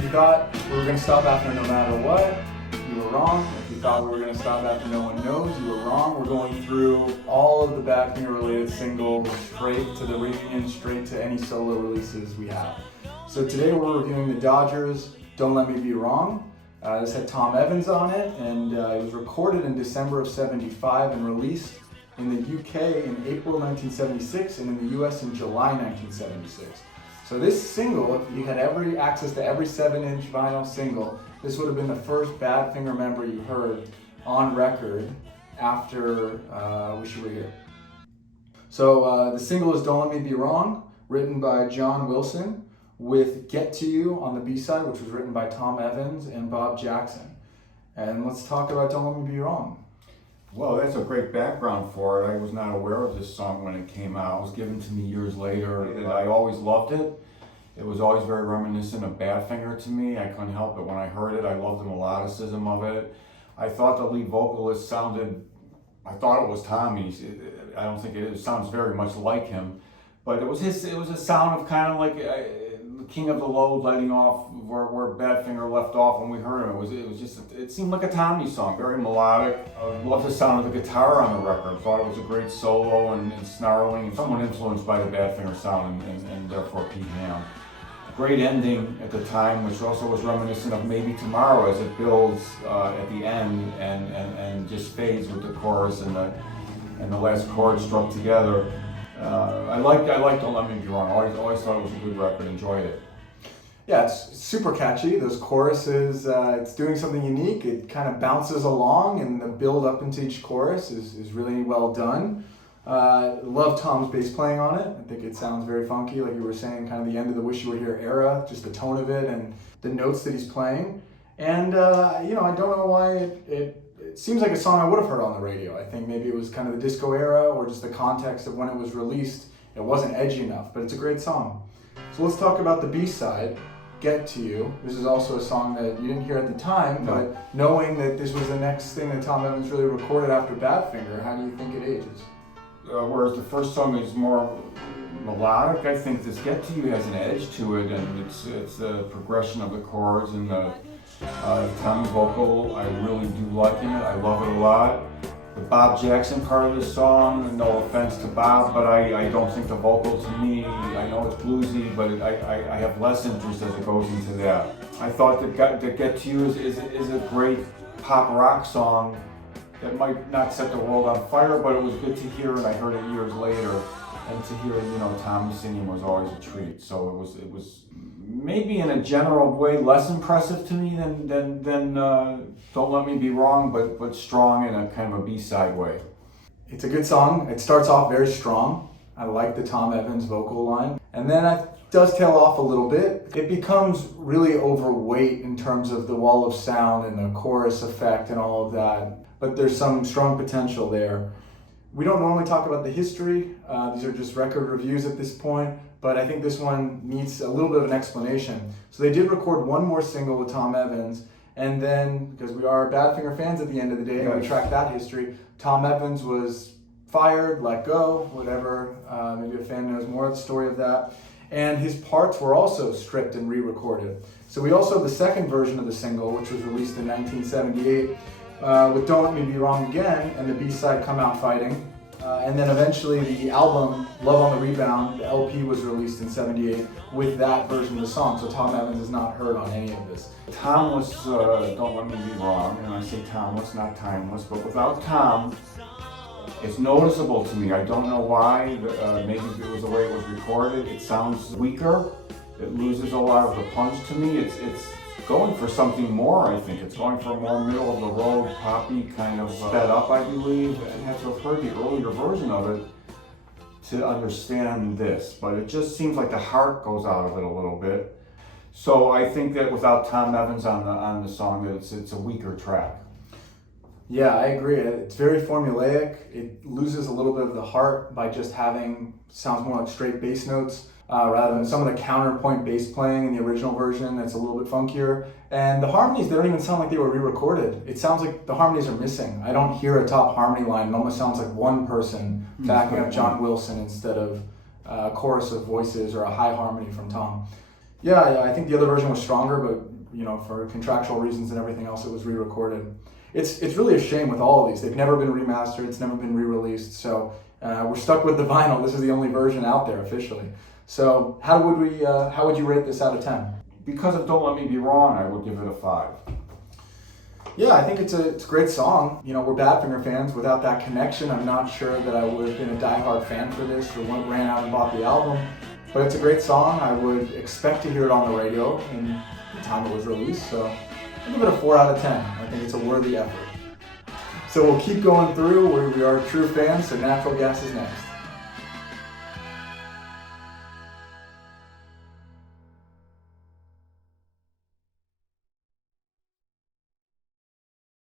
If you thought we were going to stop after No Matter What, you were wrong. If you thought we were going to stop after No One Knows, you were wrong. We're going through all of the Badfinger related singles, straight to the reunion, straight to any solo releases we have. So today we're reviewing the Dodgers' Don't Let Me Be Wrong. This had Tom Evans on it, and it was recorded in December of '75 and released in the UK in April 1976 and in the US in July 1976. So this single, if you had access to every 7-inch vinyl single, this would have been the first Badfinger member you heard on record after Wish You Were Here. So the single is Don't Let Me Be Wrong, written by John Wilson, with Get To You on the B-side, which was written by Tom Evans and Bob Jackson. And let's talk about Don't Let Me Be Wrong. Well, that's a great background for it. I was not aware of this song when it came out. It was given to me years later, and I always loved it. It was always very reminiscent of Badfinger to me. I couldn't help it when I heard it. I loved the melodicism of it. I thought the lead vocalist I thought it was Tommy's. I don't think it is. It sounds very much like him. But it was a sound of kind of like King of the Load letting off where Badfinger left off when we heard him. It seemed like a Tommy song, very melodic. I loved the sound of the guitar on the record. Thought it was a great solo and snarling, and somewhat influenced by the Badfinger sound and therefore Pete Ham. Great ending at the time, which also was reminiscent of Maybe Tomorrow as it builds at the end and just fades with the chorus and the last chord struck together. I liked Don't Let Me Be Wrong. Always thought it was a good record. Enjoyed it. Yeah, it's super catchy. Those choruses, it's doing something unique. It kind of bounces along, and the build up into each chorus is really well done. Love Tom's bass playing on it. I think it sounds very funky, like you were saying, kind of the end of the Wish You Were Here era, just the tone of it and the notes that he's playing. And, I don't know why it seems like a song I would have heard on the radio. I think maybe it was kind of the disco era or just the context of when it was released. It wasn't edgy enough, but it's a great song. So let's talk about the B-side, Get To You. This is also a song that you didn't hear at the time, but knowing that this was the next thing that Tom Evans really recorded after Badfinger, how do you think it ages? Whereas the first song is more melodic, I think this Get To You has an edge to it, and it's the progression of the chords and the Tommy vocal. I really do like it. I love it a lot. The Bob Jackson part of the song, no offense to Bob, but I don't think the vocal to me, I know it's bluesy, but I have less interest as it goes into that. I thought that Get To You is a great pop rock song that might not set the world on fire, but it was good to hear, and I heard it years later. And to hear, Tommy singing was always a treat. So it was maybe in a general way less impressive to me than Don't Let Me Be Wrong, but strong in a kind of a B-side way. It's a good song. It starts off very strong. I like the Tom Evans vocal line. And then it does tail off a little bit. It becomes really overweight in terms of the wall of sound and the chorus effect and all of that. But there's some strong potential there. We don't normally talk about the history. These are just record reviews at this point, but I think this one needs a little bit of an explanation. So they did record one more single with Tom Evans, and then, because we are Badfinger fans at the end of the day, and we track that history, Tom Evans was fired, let go, whatever. Maybe a fan knows more of the story of that. And his parts were also stripped and re-recorded. So we also have the second version of the single, which was released in 1978, with Don't Let Me Be Wrong Again, and the B-side Come Out Fighting. And then eventually the album, Love on the Rebound, the LP was released in '78 with that version of the song, so Tom Evans is not heard on any of this. Tomless, Don't Let Me Be Wrong, and I say Tomless, not timeless, but without Tom, it's noticeable to me. I don't know why, maybe it was the way it was recorded. It sounds weaker, it loses a lot of the punch to me. It's going for something more, I think. It's going for a more middle-of-the-road, poppy kind of sped up, I believe. I had to have heard the earlier version of it to understand this, but it just seems like the heart goes out of it a little bit. So I think that without Tom Evans on the song, that it's a weaker track. Yeah, I agree. It's very formulaic. It loses a little bit of the heart by just sounds more like straight bass notes. Rather than some of the counterpoint bass playing in the original version that's a little bit funkier. And the harmonies, they don't even sound like they were re-recorded. It sounds like the harmonies are missing. I don't hear a top harmony line. It almost sounds like one person backing up John Wilson instead of a chorus of voices or a high harmony from Tom. Yeah, I think the other version was stronger, but for contractual reasons and everything else, it was re-recorded. It's really a shame with all of these. They've never been remastered. It's never been re-released. So we're stuck with the vinyl. This is the only version out there officially. So how would you rate this out of 10? Because of Don't Let Me Be Wrong, I would give it a 5. Yeah, I think it's a great song. We're Badfinger fans. Without that connection, I'm not sure that I would have been a diehard fan for this or ran out and bought the album. But it's a great song. I would expect to hear it on the radio in the time it was released. So I'll give it a 4 out of 10. I think it's a worthy effort. So we'll keep going through. We are true fans, so Natural Gas is next.